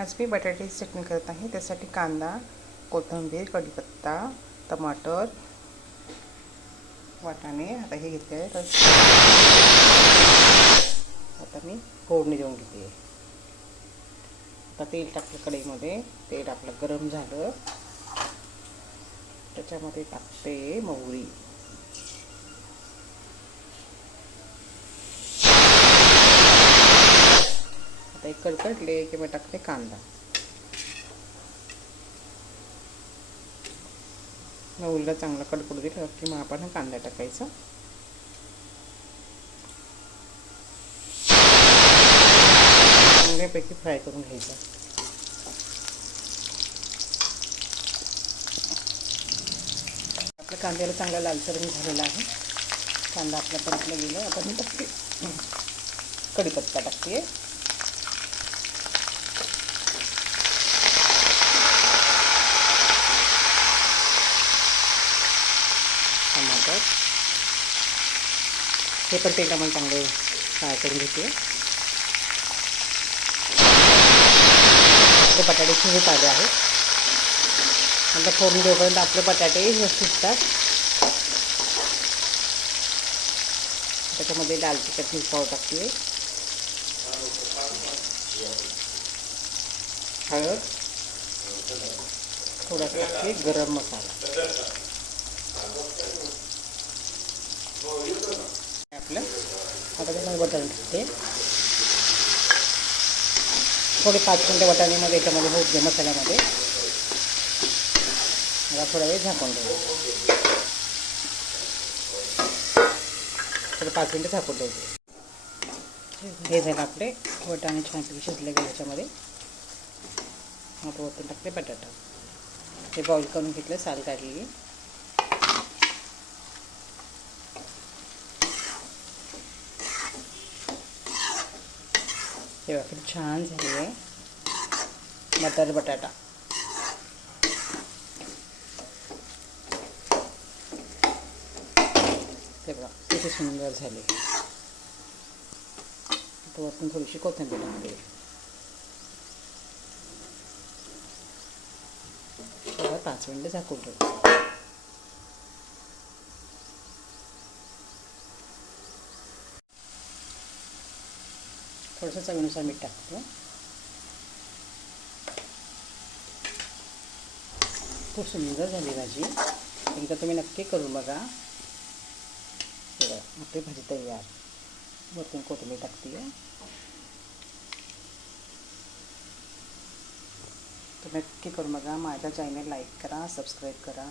आज मी बटाट्याची चटणी करत आहे. त्यासाठी कांदा, कोथिंबीर, कढीपत्ता, टमाटर, वाटाणे आता हे घेतले आहे. तर आता मी फोडणी देऊन घेते. आता तेल टाकलं कढईमध्ये. तेल आपलं गरम झालं, त्याच्यामध्ये टाकते मोहरी. आता एक कडकडले की मग टाकते कांदा. मोहरीला चांगला कडकडू दिला की मग आपण कांदा टाकायचा. चांगल्यापैकी फ्राय करून घ्यायचा. आपल्या कांद्याला चांगला लालसर झालेला आहे. कांदा आपला परतला गेला. आता मी टाकते कढीपत्ता टाकते. टमाटर हे पण तेलामध्ये चांगले फ्राय करून घेते. आपले बटाटे शिजत आले आहेत. नंतर फोडणी देऊपर्यंत आपले बटाटे शिजतात. त्याच्यामध्ये लाल तिखट मिरची टाकते, हळद, थोडासा टाकते गरम मसाला. आपलं आता त्यामध्ये बटाटे टाकते. थोडे 5 मिनिटं वाटाण्यामध्ये याच्यामध्ये होत दे मसाल्यामध्ये. मला थोडा वेळ झाकून देऊ. थोडं 5 मिनिटं झाकून द्यायचे. हे झालं आपले वाटाणे छानपैकी शिजले गेले. याच्यामध्ये आता वरतून टाकते बटाटा. हे बॉईल करून घेतलं, साल काढलेली. हे बघा किती छान झाली आहे मटर बटाटा. ते बघा किती सुंदर झाले. आता वरतून थोडीशी कोथिंबीर टाकते. 5 मिनिटं झाकून ठेवते. थोडंसं चवीनुसार मीठ टाकतो. खूप सुंदर झाली भाजी. एकदा तुम्ही नक्की करून बघा. आपली भाजी तयार. वरतून कोथिंबीर टाकते. तुम्ही नक्की करून बघा. माझा चॅनल लाईक करा, सबस्क्राईब करा.